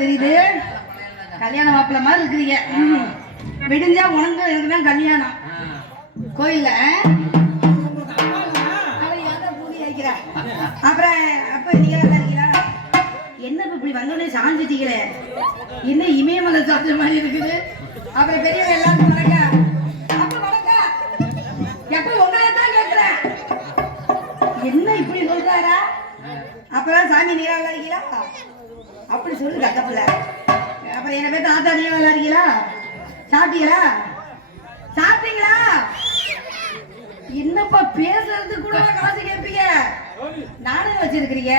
தெரியுது. கல்யாண மாப்பிள்ள மாதிரி இருக்கிறீங்க. விடிஞ்சா உனக்கு எனக்கு தான் கல்யாணம் கோயில்ல. அப்புறம் அப்ப நீங்க இருக்கீங்களா? என்ன இப்படி வந்தோடனே சாஞ்சிட்டீங்களே, என்ன இமயமலை சாப்பிட்ட மாதிரி இருக்குது. அப்புறம் பெரியவங்க எல்லாருக்கும் வணக்கம். அப்ப வணக்கம். எப்ப உங்களை தான் கேட்கிறேன், என்ன இப்படி சொல்றாரா? அப்பதான் சாமி நீரா நல்லா இருக்கீங்களா அப்படி சொல்லு கட்டப்பில்ல. அப்புறம் என்ன பேர் தாத்தா நீங்க நல்லா இருக்கீங்களா? சாப்பிட்டீங்களா? சாப்பிட்டீங்களா? என்னப்பா பேசுறது கூட காசு கேட்பீங்க. நாடகம் வச்சிருக்கிறீங்க.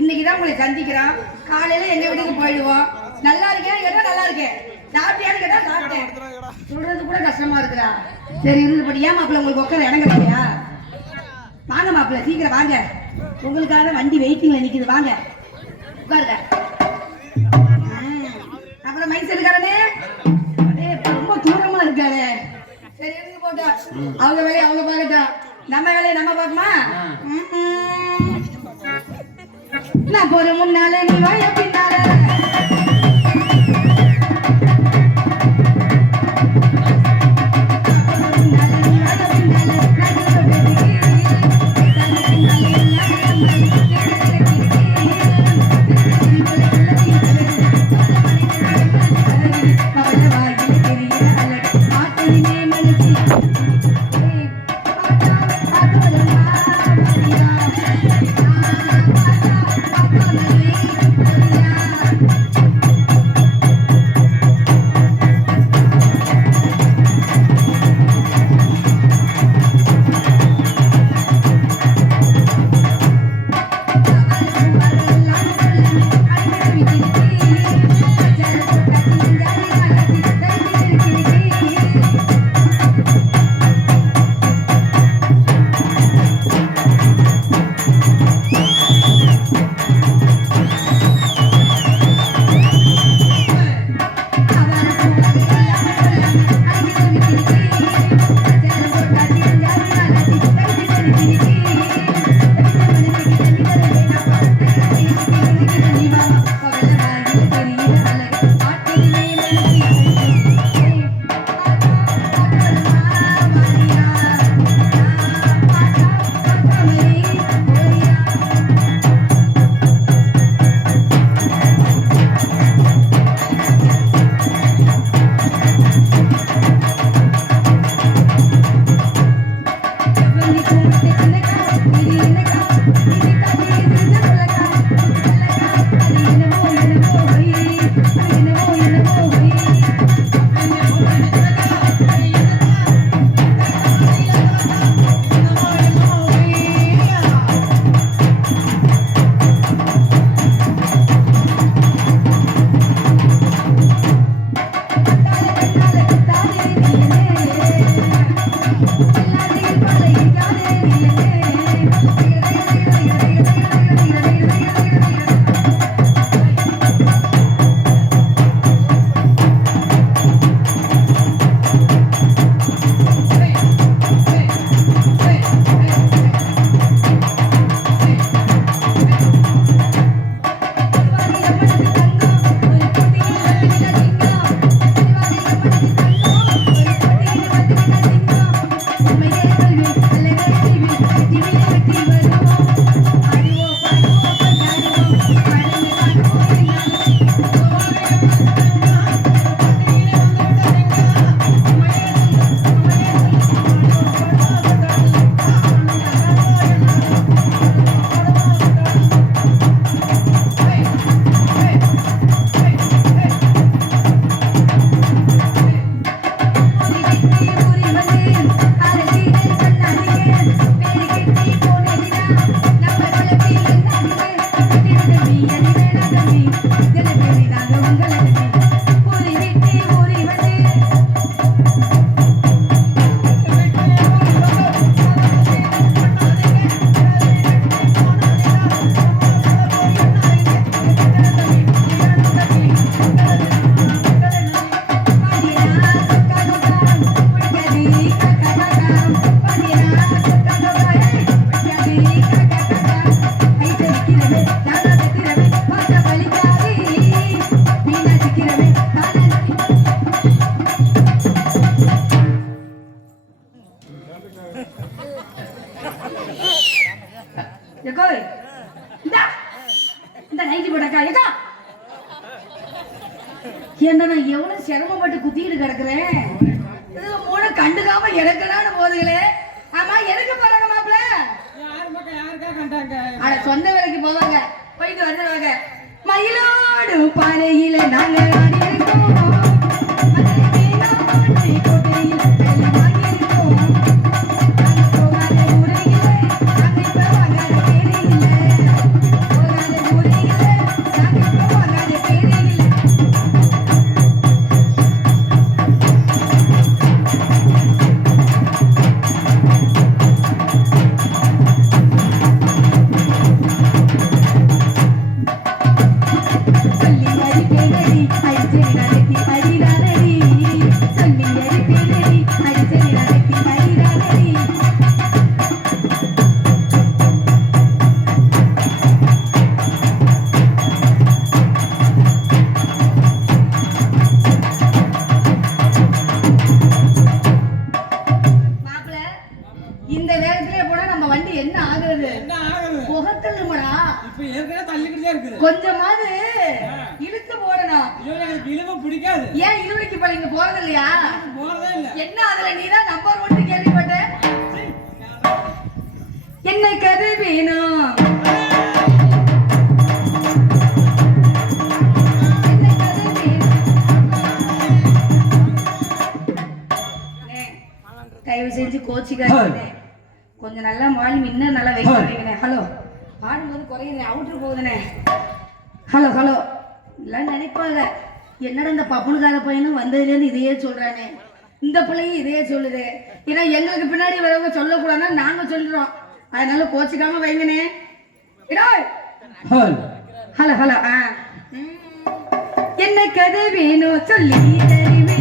இன்னைக்குதான் உங்களை சந்திக்கிறோம். காலையில எங்க வீட்டுக்கு போயிடுவோம். நல்லா இருக்கேன் என்ன நல்லா இருக்கேன். சாப்பிட்டியான்னு கேட்டா சாப்பிட்டேன். சொல்றது கூட கஷ்டமா இருக்குதா? சரி இருந்துபடி. ஏன் மாப்பிள்ள உங்களுக்கு உட்கார இடம் கிடையா? வாங்க மாப்பிள்ள சீக்கிரம் வாங்க. உங்களுக்காக வண்டி வெயிட்டிங்ல நிக்குது. வாங்க உட்காருங்க. அப்புறம் மைசூர்காரனே ரொம்ப தூரமா இருக்காரு. சரி இருந்து போட்டா அவங்க வேலையை அவங்க பார்க்கட்டா, நம்ம வேலையை நம்ம பார்க்கமா? நான் போற முன்னாலே நீ வாய பின்னால ஏன்னா நான் எவ்வளவு சிரமப்பட்டு குத்திட்டு கிடக்குறேன். மூணு கண்டுக்காம எனக்குனான்னு போதுகளே. ஆமா எனக்கு போறாங்க மாப்பிள்ள. ஆனா சொந்த வேலைக்கு போவாங்க, போயிட்டு வந்துடுவாங்க. மயிலாடு பாறையில நாங்க இருக்கோம். கொஞ்சமாவது இழுத்து போடணும். பிடிக்காது. ஏன் இழுவைக்கு பழங்க போறது இல்லையா? என்ன அதுல நீதான் நம்பர் 1 கேள்விப்பட்ட. என்ன கதை வேணும்? தயவு செஞ்சு கோச்சிக்காதீங்க. கொஞ்சம் நல்லா வால்யூம் இன்னும் நல்லா வைக்கிறீங்க. ஹலோ பாடும்போது குறையுது, அவுட்ரு போகுதுண்ணே. ஹலோ ஹலோ எல்லாம் நினைப்பாங்க, என்னடா இந்த பப்புனுக்கார பையனும் வந்ததுலேருந்து இதையே சொல்றானே, இந்த பிள்ளையும் இதையே சொல்லுது. ஏன்னா எங்களுக்கு பின்னாடி வரவங்க சொல்லக்கூடாதுன்னா நாங்க சொல்றோம். அதனால கோச்சிக்காம வைங்கனே. ஹலோ ஹலோ என்ன கதை வேணும் சொல்லி தருவேன்.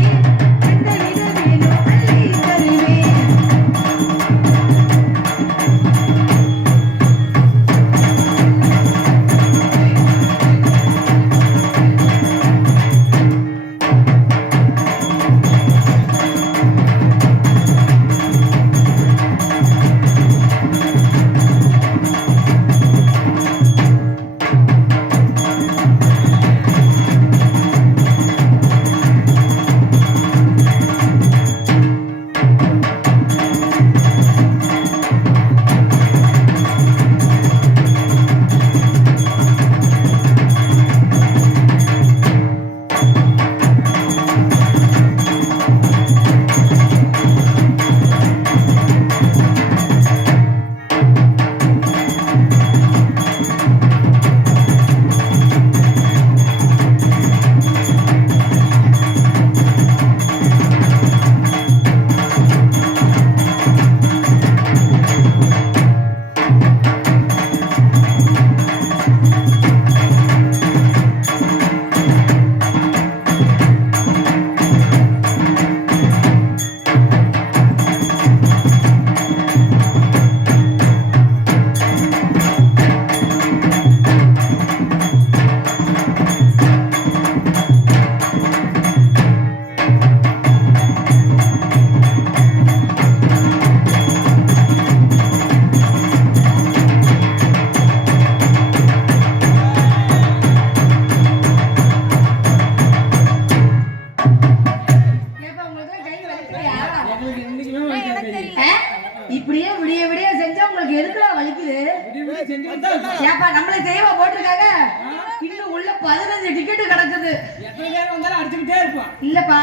இப்படியே விடிய விடிய செஞ்சா உங்களுக்கு எதுக்குலாம் வலிக்குது? ஏப்பா நம்மள தேவா போட்டிருக்காங்க, இன்னும் உள்ள 15 டிக்கெட் கிடக்குது. இல்லப்பா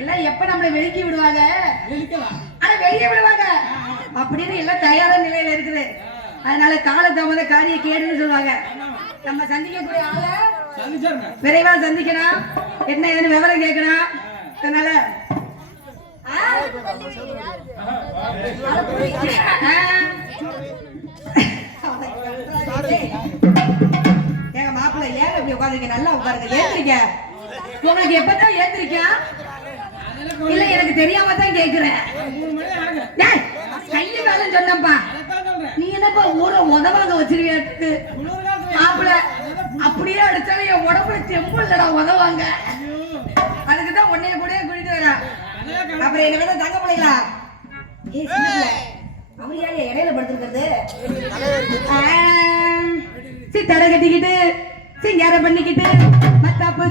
எல்லாம் எப்ப நம்மளை வெளிக்கி விடுவாங்க, ஆனா வெளியே விடுவாங்க அப்படின்னு எல்லாம் தயாரான நிலையில இருக்குது. அதனால காலதாமத காரிய கேடுன்னு சொல்லுவாங்க. நம்ம சந்திக்கக்கூடிய ஆளை விரைவா சந்திக்கணும், என்ன ஏதுன்னு விவரம் கேட்கணும். அதனால ஏங்க மாப்பிள்ள ஏங்க இப்படி உட்காந்துருக்க, நல்லா உட்காருங்க, ஏத்திரிக்க. உங்களுக்கு எப்பதான் ஏத்திரிக்க? இல்ல எனக்கு தெரியாம தான் கேக்குறேன். கையில வேலை சொன்னப்பா, நீ என்னப்பா ஊர உதவாங்க வச்சிருவியாட்டு மாப்பிள்ள? அப்படியே அடிச்சாலும் என் உடம்புல தெம்பு இல்லடா உதவாங்க. அதுக்குதான் உன்னைய கூட குடிட்டு வரா. அப்புறம் என்ன வேணா தங்க முடியலா? அவர் யாரு இடையில படுத்திருக்கிறது? தடை கட்டிக்கிட்டு சிங்காரம் பண்ணிக்கிட்டு மத்தாப்பு